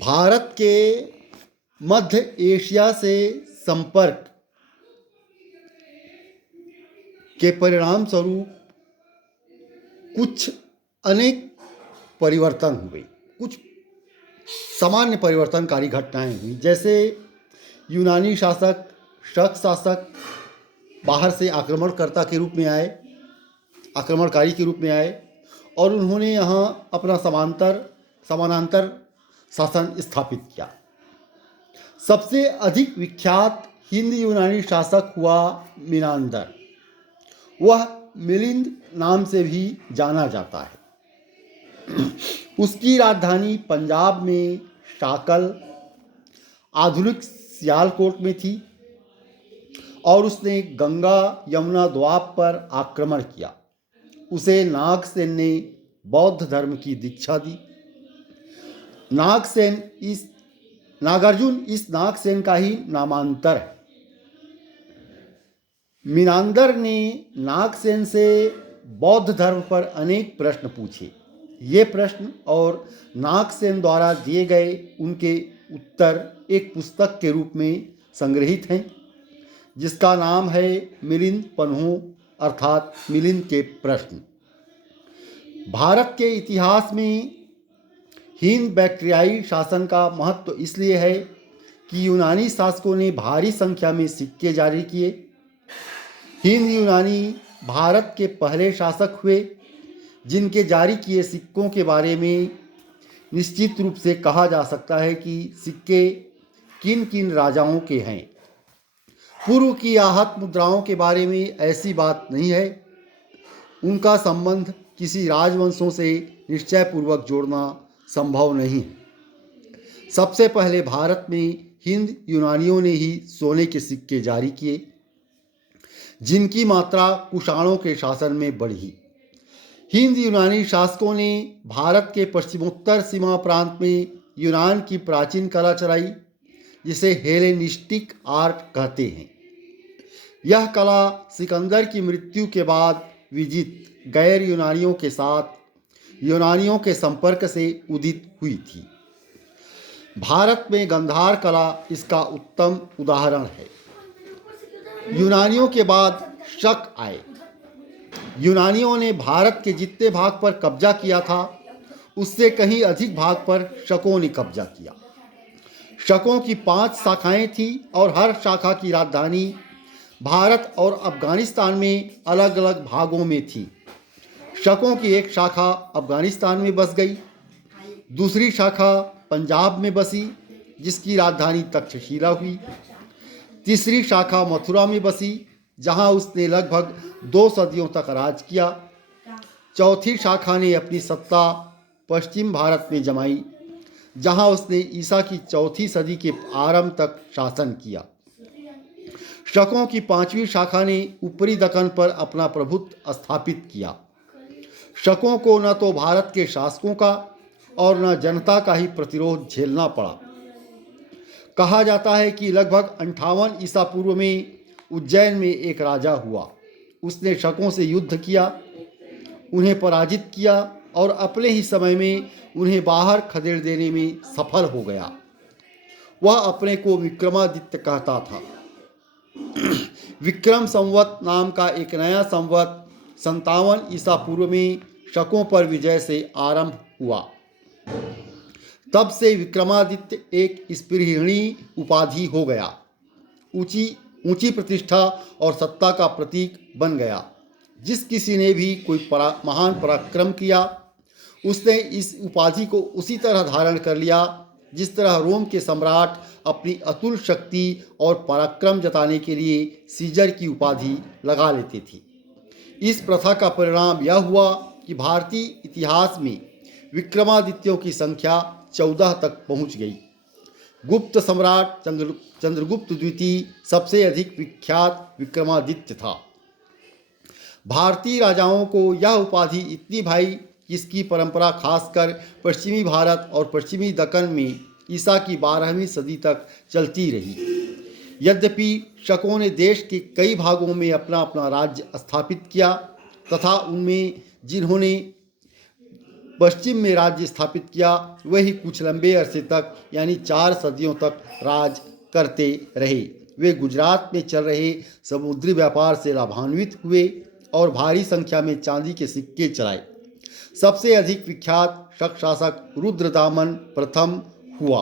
भारत के मध्य एशिया से संपर्क के परिणाम स्वरूप कुछ अनेक परिवर्तन हुए, कुछ सामान्य परिवर्तनकारी घटनाएं हुई। जैसे यूनानी शासक, शक शासक बाहर से आक्रमणकर्ता के रूप में आए, आक्रमणकारी के रूप में आए और उन्होंने यहाँ अपना समानांतर शासन स्थापित किया। सबसे अधिक विख्यात हिंद यूनानी शासक हुआ मिनांदर। वह मिलिंद नाम से भी जाना जाता है। उसकी राजधानी पंजाब में शाकल, आधुनिक सियालकोट में थी और उसने गंगा यमुना द्वाब पर आक्रमण किया। उसे नागसेन ने बौद्ध धर्म की दीक्षा दी। नागार्जुन इस नागसेन का ही नामांतर है। मिनांदर ने नागसेन से बौद्ध धर्म पर अनेक प्रश्न पूछे। ये प्रश्न और नागसेन द्वारा दिए गए उनके उत्तर एक पुस्तक के रूप में संग्रहित हैं, जिसका नाम है मिलिंद पन्हों अर्थात मिलिंद के प्रश्न। भारत के इतिहास में हिंद बैक्ट्रियाई शासन का महत्व इसलिए है कि यूनानी शासकों ने भारी संख्या में सिक्के जारी किए। हिंद यूनानी भारत के पहले शासक हुए जिनके जारी किए सिक्कों के बारे में निश्चित रूप से कहा जा सकता है कि सिक्के किन किन राजाओं के हैं। पूर्व की आहत मुद्राओं के बारे में ऐसी बात नहीं है। उनका संबंध किसी राजवंशों से निश्चयपूर्वक जोड़ना संभव नहीं है। सबसे पहले भारत में हिंद यूनानियों ने ही सोने के सिक्के जारी किए, जिनकी मात्रा कुषाणों के शासन में बढ़ी। हिंद यूनानी शासकों ने भारत के पश्चिमोत्तर सीमा प्रांत में यूनान की प्राचीन कला चलाई, जिसे हेलेनिस्टिक आर्ट कहते हैं। यह कला सिकंदर की मृत्यु के बाद विजित गैर यूनानियों के साथ यूनानियों के संपर्क से उदित हुई थी। भारत में गंधार कला इसका उत्तम उदाहरण है। यूनानियों के बाद शक आए। यूनानियों ने भारत के जितने भाग पर कब्जा किया था, उससे कहीं अधिक भाग पर शकों ने कब्जा किया। शकों की 5 शाखाएं थीं और हर शाखा की राजधानी भारत और अफगानिस्तान में अलग अलग भागों में थी। शकों की एक शाखा अफगानिस्तान में बस गई, दूसरी शाखा पंजाब में बसी जिसकी राजधानी तक्षशिला हुई, तीसरी शाखा मथुरा में बसी जहां उसने लगभग 2 सदियों तक राज किया, चौथी शाखा ने अपनी सत्ता पश्चिम भारत में जमाई जहां उसने ईसा की 4वीं सदी के आरंभ तक शासन किया। शकों की 5वीं शाखा ने ऊपरी दक्कन पर अपना प्रभुत्व स्थापित किया। शकों को न तो भारत के शासकों का और न जनता का ही प्रतिरोध झेलना पड़ा। कहा जाता है कि लगभग 58 ईसा पूर्व में उज्जैन में एक राजा हुआ। उसने शकों से युद्ध किया, उन्हें पराजित किया और अपने ही समय में उन्हें बाहर खदेड़ देने में सफल हो गया। वह अपने को विक्रमादित्य कहता था। विक्रम संवत नाम का एक नया संवत 57 ईसा पूर्व में शकों पर विजय से आरंभ हुआ। तब से विक्रमादित्य एक स्पृहणीय उपाधि हो गया, ऊंची प्रतिष्ठा और सत्ता का प्रतीक बन गया। जिस किसी ने भी कोई महान पराक्रम किया, उसने इस उपाधि को उसी तरह धारण कर लिया जिस तरह रोम के सम्राट अपनी अतुल शक्ति और पराक्रम जताने के लिए सीजर की उपाधि लगा लेते थे। इस प्रथा का परिणाम यह हुआ कि भारतीय इतिहास में विक्रमादित्यों की संख्या 14 तक पहुंच गई। गुप्त सम्राट चंद्रगुप्त द्वितीय सबसे अधिक विख्यात विक्रमादित्य था। भारतीय राजाओं को यह उपाधि इतनी भाई कि इसकी परंपरा खासकर पश्चिमी भारत और पश्चिमी दक्कन में ईसा की 12वीं सदी तक चलती रही। यद्यपि शकों ने देश के कई भागों में अपना अपना राज्य स्थापित किया तथा उनमें जिन्होंने पश्चिम में राज्य स्थापित किया, वही कुछ लंबे अरसे तक यानी 4 सदियों तक राज करते रहे। वे गुजरात में चल रहे समुद्री व्यापार से लाभान्वित हुए और भारी संख्या में चांदी के सिक्के चलाए। सबसे अधिक विख्यात शक शासक रुद्रदामन प्रथम हुआ।